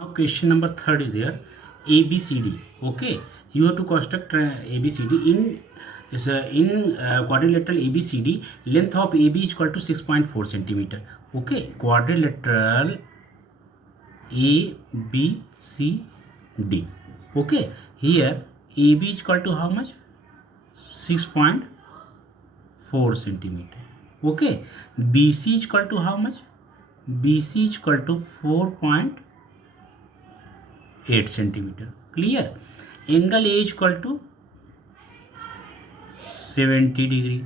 Now question number third is there, ABCD. Okay, you have to construct ABCD in quadrilateral ABCD. Length of AB is equal to 6.4 centimeter. Okay, quadrilateral ABCD. Okay, here AB is equal to how much? 6.4 centimeter. Okay, BC is equal to how much? BC is equal to 4.8 centimeter. Clear? Angle A is equal to 70 degree.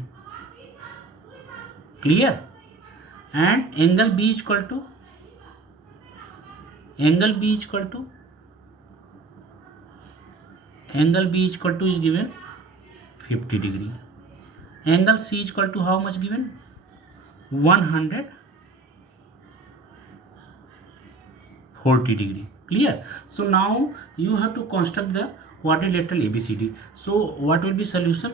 Clear? And angle B is equal to is given 50 degree. Angle C is equal to how much given? 140 degree. Clear? So now you have to construct the quadrilateral ABCD. So what will be solution?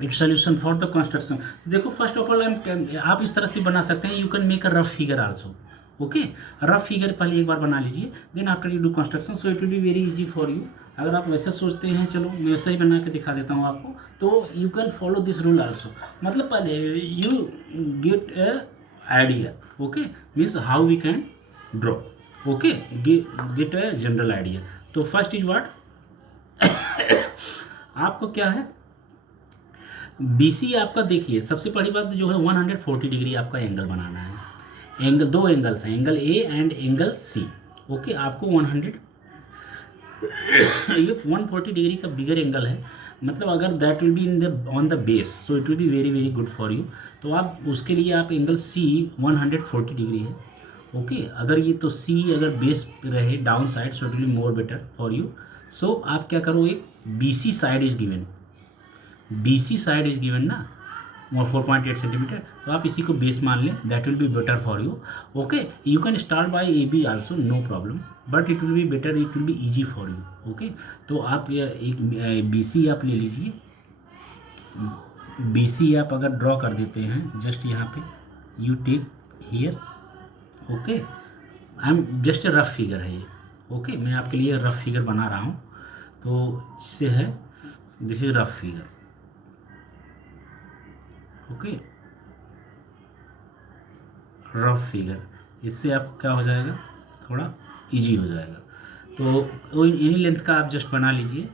It's solution for the construction. देखो first of all आप इस तरह से बना सकते हैं. You can make a rough figure also. Okay, rough figure पहले एक बार बना लीजिए, then after you do construction, so it will be very easy for you. अगर आप वैसे सोचते हैं, चलो मैं वैसे ही बना के दिखा देता हूँ आपको, तो you can follow this rule also. मतलब पहले you get a idea. Okay, means how we can draw. Okay, get a general idea. तो फर्स्ट इज व्हाट, आपको क्या है, BC आपका देखिए, सबसे पहली बात जो है 140 डिग्री आपका एंगल बनाना है. एंगल, दो एंगल्स हैं, angle A and angle C. Okay, आपको 140 डिग्री का बिगर एंगल है. मतलब अगर that will be in the on the base, so it will be very very good for you. तो आप उसके लिए आप एंगल C 140 डिग्री है. ओके, अगर ये तो C अगर बेस रहे down side, so it will be more better for you. So आप क्या करो, एक BC side is given, BC side is given ना 4.8 सेंटीमीटर, तो आप इसी को बेस मान लें, that will be better for you. Okay, you can start by AB also, no problem, but it will be better, it will be easy for you. Okay, तो आप एक BC आप ले लीजिए. BC आप अगर ड्रॉ कर देते हैं, जस्ट यहाँ पे you take here. Okay, I am just rough figure है ये. ओके, मैं आपके लिए रफ फिगर बना रहा हूँ, तो इससे है, this is rough figure. Okay, rough figure, इससे आपको क्या हो जाएगा, थोड़ा इजी हो जाएगा. तो एनी लेंथ का आप जस्ट बना लीजिए.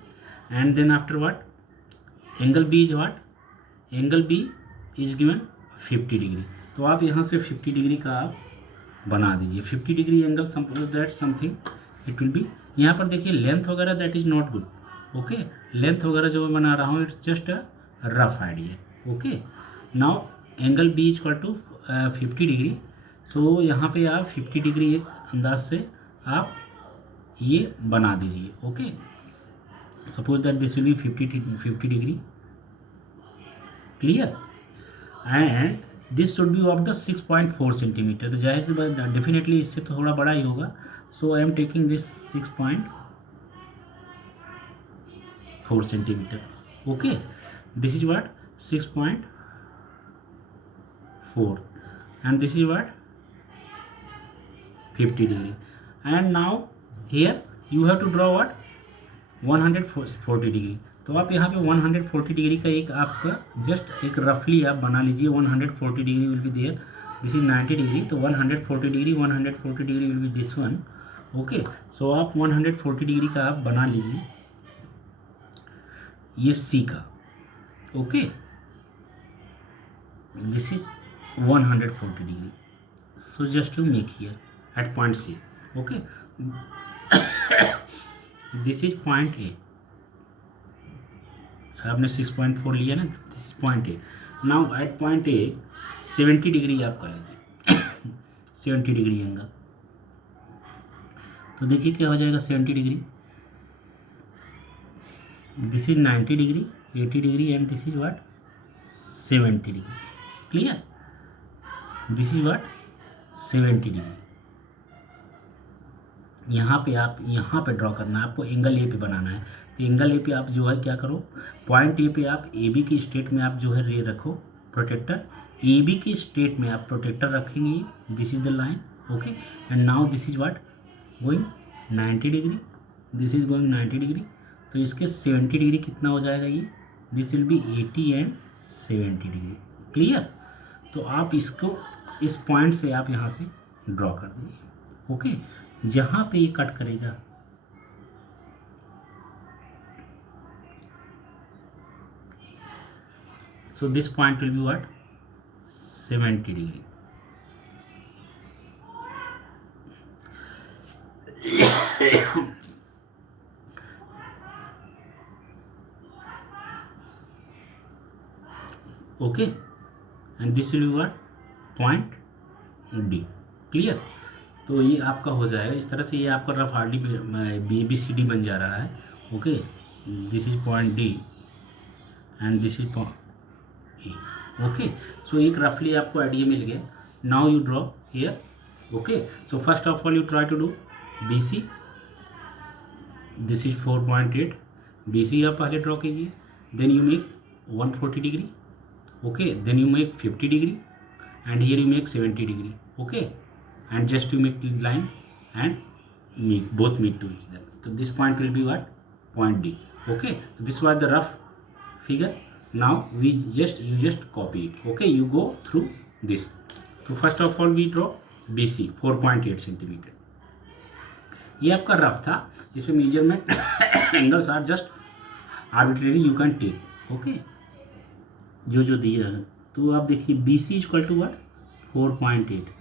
And then after what, angle B is what, angle B is given 50 degree. तो आप यहाँ से 50 डिग्री का आप बना दीजिए. 50 degree angle, suppose that something it will be. यहाँ पर देखिए लेंथ वगैरह that is not good. Okay, length वगैरह जो मैं बना रहा हूँ, it's just a rough idea. Okay, now angle B is equal to 50 degree. So यहाँ पे आप 50 डिग्री एक अंदाज से आप ये बना दीजिए. Okay, suppose that this will B 50 degree. Clear? And this should be of the 6.4 centimetre. तो जाहिर सी बात, डेफिनेटली इससे तो थोड़ा बड़ा ही होगा. So I am taking this 6.4 centimetre. Okay, this is what 6.4 and this is what 50 degree. And now here you have to draw what 140 degree. तो आप यहाँ पे 140 डिग्री का एक आपका जस्ट एक रफली आप बना लीजिए. 140 degree will be there, this is 90 degree. तो 140 degree will be this one. Okay, so आप 140 डिग्री का आप बना लीजिए ये C का. Okay, this is 140 degree. So just to make here at point C. Okay, this is point A. आपने 6.4 लिया ना, this is point A. Now at point A 70 degree आप कर लीजिए. 70 डिग्री एंगल. तो देखिए क्या हो जाएगा 70 degree. This is 90 degree, 80 degree and this is what 70 degree. Clear? This is what 70 degree. यहाँ पे आप यहाँ पे ड्रॉ करना है आपको, एंगल A पे बनाना है. तो एंगल A पे आप जो है क्या करो, पॉइंट A पे आप AB की स्टेट में आप जो है रे रखो प्रोटेक्टर. AB की स्टेट में आप प्रोटेक्टर रखेंगे. This is the line. Okay, and now this is what going 90 degree, this is going 90 degree, तो इसके 70 डिग्री कितना हो जाएगा ये, this will B 80 and 70 degree. Clear. तो आप इसको इस पॉइंट से आप यहाँ से ड्रॉ कर दीजिए। ओके, यहाँ पे ये कट करेगा, so this point will be what, 70 degree। Okay, and this will be what, point D. Clear. तो ये आपका हो जाएगा इस तरह से, ये आपका रफ हार्डली BBCD बन जा रहा है। Okay, this is point D and this is point E. Okay, so एक रफली आपको आइडिया मिल गया। Now you draw here. Okay, so first of all you try to do BC, this is 4.8, BC आप पहले ड्रॉ कीजिए, then you make 140 degree. okay, then you make 50 degree and here you make 70 degree। okay, and just you make this line and meet, both meet to each other, so this point will be what, point D। okay, this was the rough figure। now you just copy it। okay, you go through this। so first of all we draw BC 4.8 centimetre. ये आपका rough था, इसमें measurement angles are just arbitrary, you can take. Okay, जो दिया है, तो आप देखिए BC equal to what, 4.8।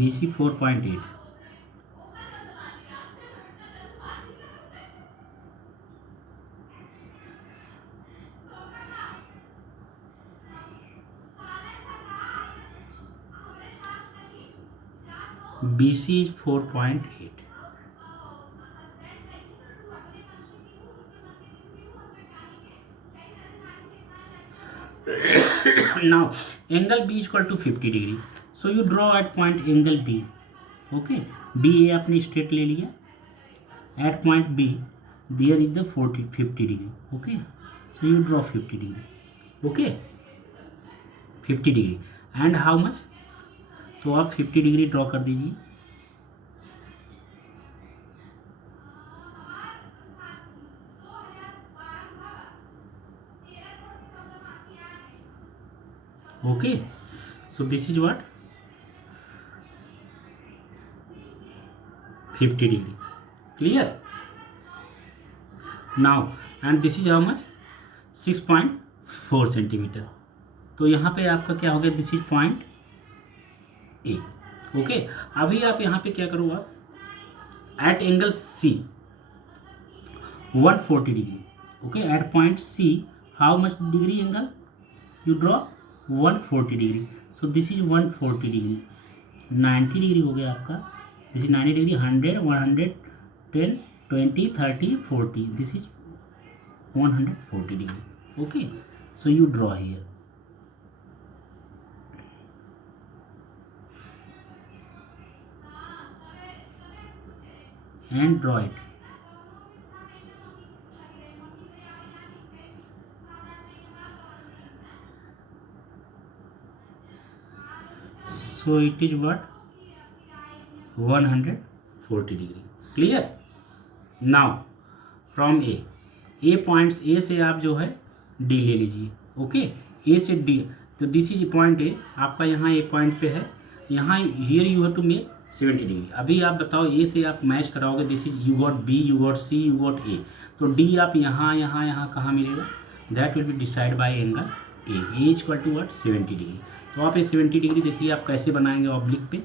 BC 4.8, BC is 4.8। now angle B is equal to 50 degree, so you draw at point angle B। okay, B आपने straight ले लिया, at point B there is the 50 degree। okay, so you draw 50 degree। okay, 50 degree and how much, तो आप 50 degree draw कर दीजिए। Okay, so this is what, 50 degree. Clear. Now and this is how much, 6.4 centimetre. तो यहाँ पे आपका क्या हो गया, this is point A. Okay, अभी आप यहाँ पे क्या करो, आप at angle C 140 degree. Okay, at point C how much degree angle, you draw 140 degree. So this is 140 degree, 90 degree हो गया आपका, this is 90 degree, 100 110 20 30 40, this is 140 degree. Okay, so you draw here and draw it। so it is what, 140 degree। clear। now from A points A से आप जो है D ले लीजिए। Okay, A से D, तो दिस इज पॉइंट A आपका, यहाँ A पॉइंट पे है, यहाँ here you have to make 70 degree. अभी आप बताओ A से आप मैच कराओगे, this is you got B, you got C, you got A, तो D आप यहाँ कहाँ मिलेगा, that will be decide by angle A equal to what, 70 degree. तो आप ये 70 डिग्री देखिए आप कैसे बनाएंगे ऑब्लिक पे।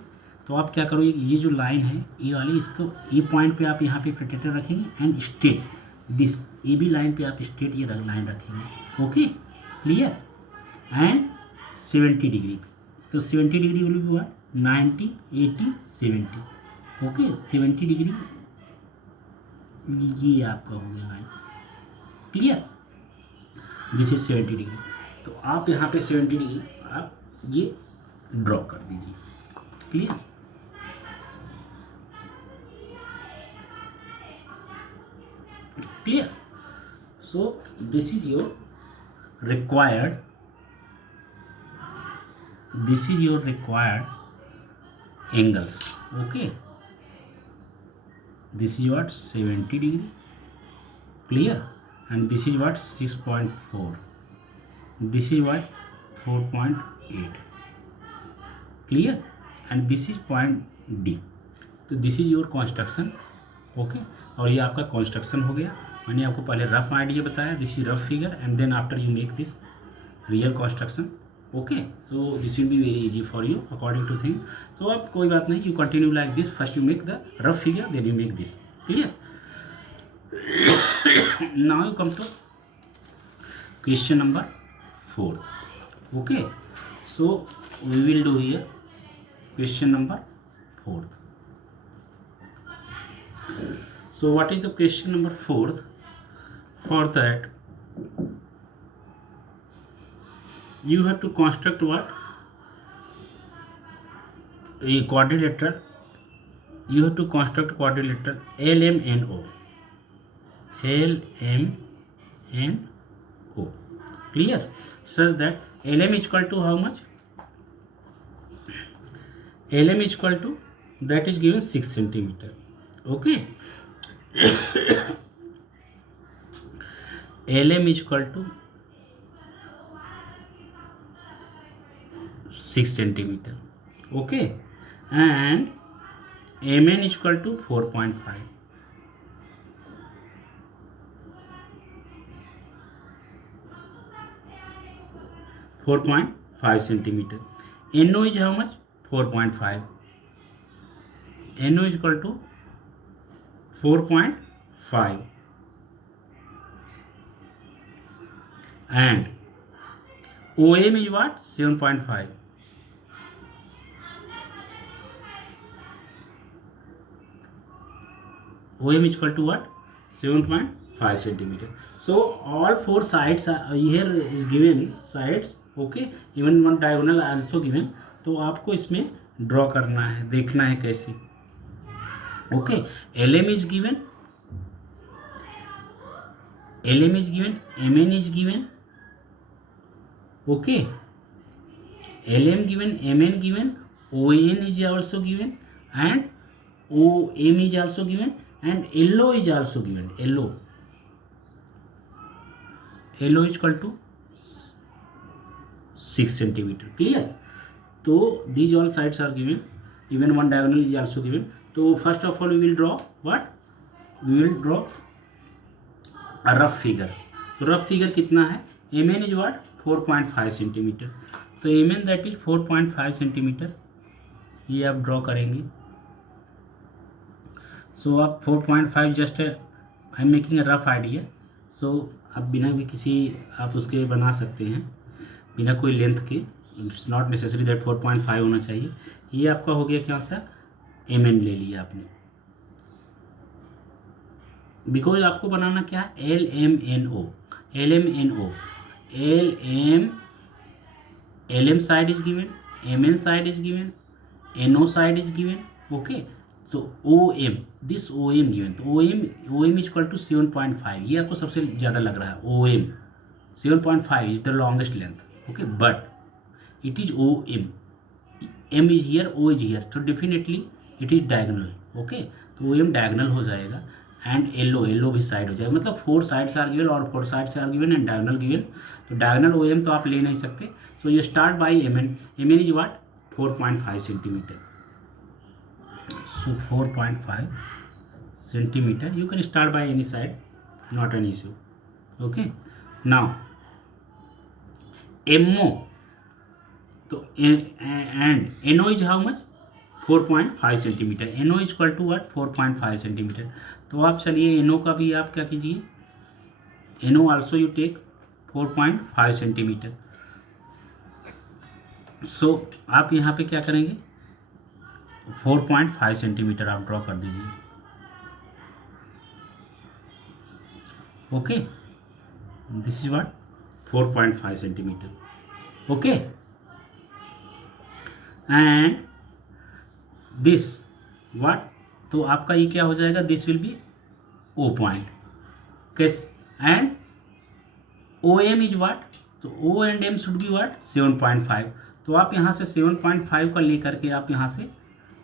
तो आप क्या करोगे, ये जो लाइन है ए वाली, इसको ए पॉइंट पे आप यहाँ पे प्रोटेक्टर रखेंगे and straight this A B line पे आप स्ट्रेट ये लाइन रखेंगे। Okay, clear. एंड 70 डिग्री, तो 70 degree will be what, 90 80 70। Okay, 70 degree ये आपका हो गया line. Clear, this is 70 degree. तो आप यहाँ पे 70 डिग्री आप ये ड्रॉ कर दीजिए। Clear. Clear. So this is your required angles. Okay, this is what 70 degree, clear, and this is what 6.4, this is what 4.8, clear, and this is point D. तो this is your construction. Okay, और ये आपका construction हो गया. मैंने आपको पहले rough idea बताया, this is rough figure, and then after you make this real construction. Okay, so this will be very easy for you according to thing. तो अब कोई बात नहीं, you continue like this. First you make the rough figure, then you make this. Clear. Now you come to question number 4. Okay, so we will do here question number 4. So what is the question number 4? For that you have to construct what? A quadrilateral. You have to construct quadrilateral LMNO. LMNO. Clear? Such that LM is equal to how much? LM is equal to, that is given 6 centimeter. Okay. LM is equal to 6 centimeter. Okay, and MN is equal to 4.5. 4.5 centimeter. NO is how much? 4.5. NO is equal to 4.5, and OM is what? 7.5. OM is equal to what? 7.5 centimeter. So all four sides are here is given sides. Okay, even one diagonal also given. तो आपको इसमें draw करना है, देखना है कैसे. Okay, LM is given, MN is given. Okay, LM given, MN given, ON is also given, and OM is also given, and LO is also given. LO is equal to 6 centimeter. Clear. तो these all sides are given, even one diagonal is also given. तो first of all we will draw what? We will draw a rough figure. तो rough figure कितना है? MN is what? 4.5 centimeter. तो MN that is 4.5 centimeter. ये आप draw करेंगे. So आप 4.5 just I am making a rough idea. So आप बिना भी किसी आप उसके बना सकते हैं, बिना कोई लेंथ के. इट्स नॉट नेसेसरी दैट 4.5 होना चाहिए. ये आपका हो गया क्या सा? MN ले लिया आपने, बिकॉज आपको बनाना क्या है? LMNO. LM side is given, MN side is given, NO side is given. Okay, तो OM, दिस OM गिवन. तो OM इज इक्वल टू 7.5. ये आपको सबसे ज़्यादा लग रहा है. OM 7.5 is the longest length. Okay, but it is OM. M is here, O is here, so definitely it is diagonal. Okay, तो OM diagonal हो जाएगा, and LO भी साइड हो जाएगा. मतलब 4 sides are given और 4 sides are given and diagonal given. तो diagonal OM तो आप ले नहीं सकते. So you start by MN. MN is what? 4.5 centimeter. So 4.5 centimeter. You can start by any side, not an issue. Okay. Now MO. तो and NO is how much? 4.5 centimeter. NO is equal to what? 4.5 centimeter. तो आप चलिए NO का भी आप क्या कीजिए? NO also you take 4.5 centimeter. So आप यहाँ पे क्या करेंगे? 4.5 centimeter आप ड्रॉ कर दीजिए. Okay, this is what? 4.5 centimeter. Okay, and this what? तो आपका ये क्या हो जाएगा? This will be O point. Case and O M is what, तो O and M should be what 7.5, तो आप यहाँ से 7.5 का लेकर के आप यहाँ से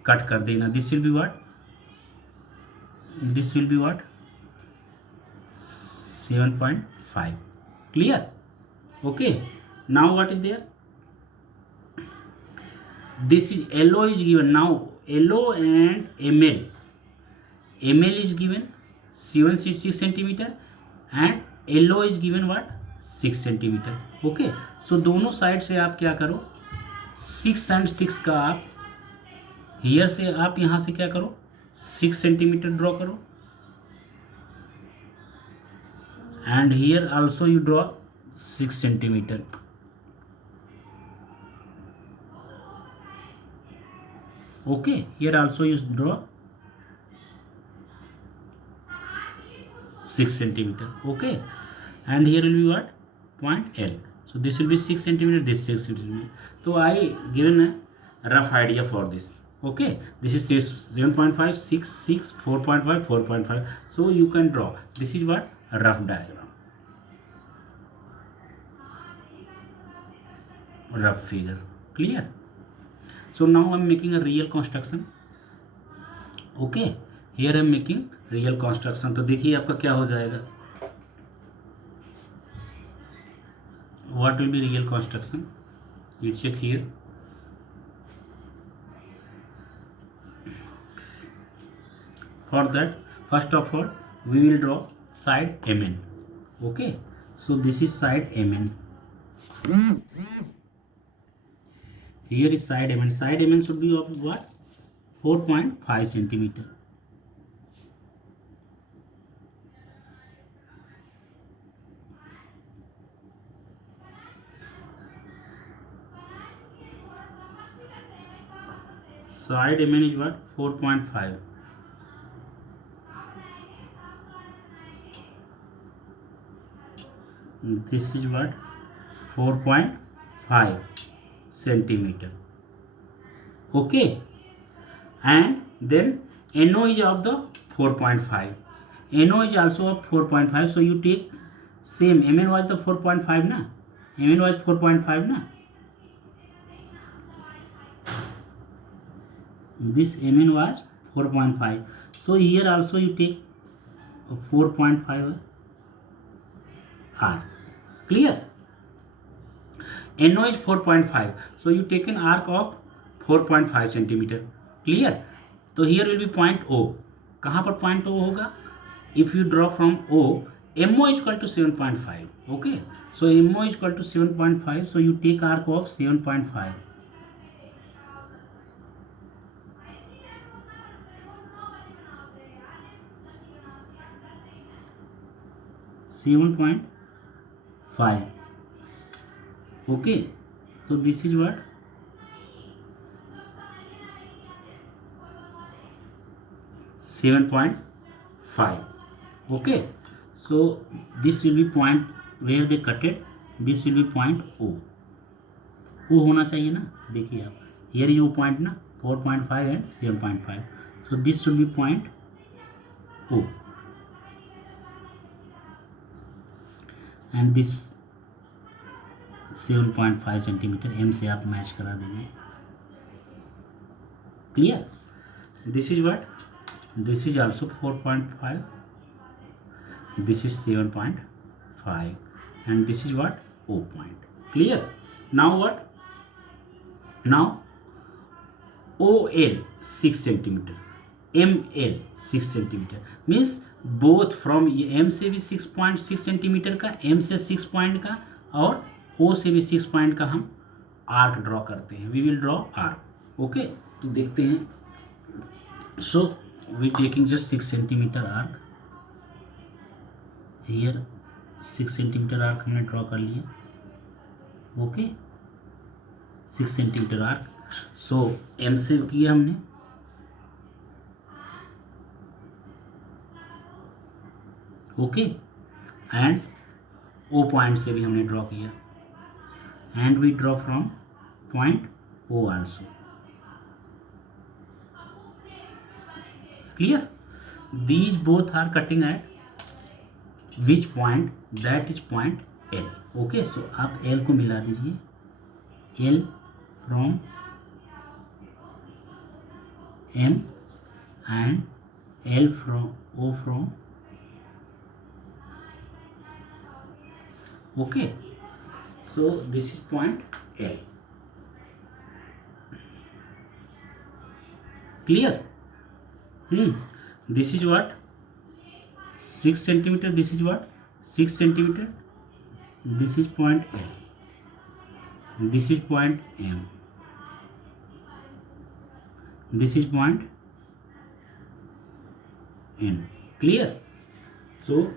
कट कर देना, this will be what, this will be what 7.5, clear, okay. Now what is there, this is LO is given, now LO and ML, ML is given 6 centimeter and LO is given what 6 centimeter, okay. so दोनों side से आप क्या करो 6 and 6 का आप here से आप यहाँ से क्या करो 6 सेंटीमीटर ड्रॉ करो and here also you draw 6 centimeter, okay. Here also you draw 6 centimeter, okay. And here will be what point L, so this will be 6 centimeter, this 6 centimeter. So I given a rough idea for this, okay. This is 7.5, 6, 6, 4.5, 4.5. So you can draw, this is what a rough diagram, rough figure, clear. So now I am making a real construction, okay. Here I am making real construction. तो देखिए आपका क्या हो जाएगा, what will be real construction, you check here. For that, first of all we will draw side MN, okay. So this is side MN, here is side MN, side MN should be of what 4.5 centimeter, side MN is what 4.5, this is what 4.5 centimeter, okay. And then NO is of the 4.5, NO is also of 4.5, so you take same, MN was the 4.5 na, MN was 4.5 na, this MN was 4.5, so here also you take 4.5 R, clear. NO is 4.5, so you take an arc of 4.5 centimeter, clear. तो here will be point O, कहाँ पर point O होगा, if you draw from O, MO is equal to 7.5, okay. So MO is equal to 7.5, so you take arc of 7.5, 7.5, okay. So this is what 7.5, okay. So this will be point where they cut it, this will be point O, O होना चाहिए ना, देखिए आप here is O point ना 4.5 and 7.5, so this should be point O, and this 7.5 centimeter M से आप match करा देंगे, clear. This is what, this is also 4.5, this is 7.5, and this is what O point, clear. Now what, now OL 6 centimeter, ML 6 centimeter, means both from M से भी 6.6 centimetre का, M से 6 point का और O से भी 6 point का हम आर्क ड्रॉ करते हैं, we will draw arc, okay. तो देखते हैं, so we taking just 6 centimetre arc, here 6 centimetre arc हमने ड्रॉ कर लिया, okay. 6 centimetre arc, so M से किया हमने, ओके, एंड O पॉइंट से भी हमने ड्रॉ किया, and we draw from point O also, clear. These both are cutting at which point, that is point L. Okay, so आप L को मिला दीजिए, L from M and L from O from, okay, so this is point L. Clear? This is what, 6 centimeter, this is what, 6 centimeter, this is point L, this is point M, this is point N. Clear? So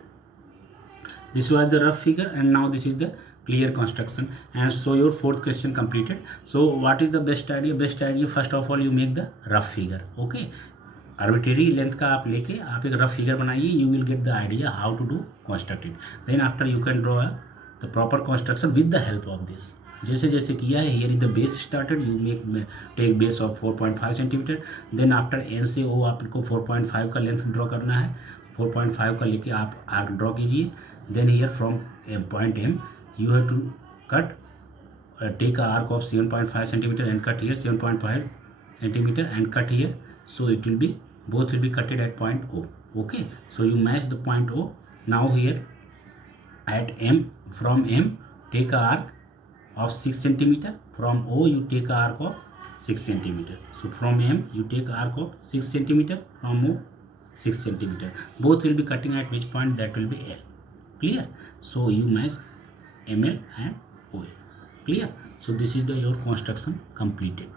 this was the rough figure, and now this is the clear construction. And so your fourth question completed. So what is the best idea? Best idea, first of all you make the rough figure. Okay, arbitrary length का आप लेके आप एक rough figure बनाइए, you will get the idea how to do construct it. Then after you can draw the proper construction with the help of this. जैसे जैसे किया है, here is the base started, you take base of 4.5 centimeter. Then after N से O आपको 4.5 का length draw करना है, 4.5 का लेके आप आर्क ड्रॉ कीजिए. Then here from point M you have to cut, take a arc of 7.5 centimeter and cut here 7.5 centimeter and cut here. So it will be, both will be cutted at point O. Okay, so you match the point O. Now here at M, from M take a arc of 6 centimeter, from O you take a arc of 6 centimeter. So from M you take arc of 6 centimeter, from O 6 centimeter. Both will be cutting at which point? That will be L. Clear? So you match ML and OL. Clear? So this is the your construction completed.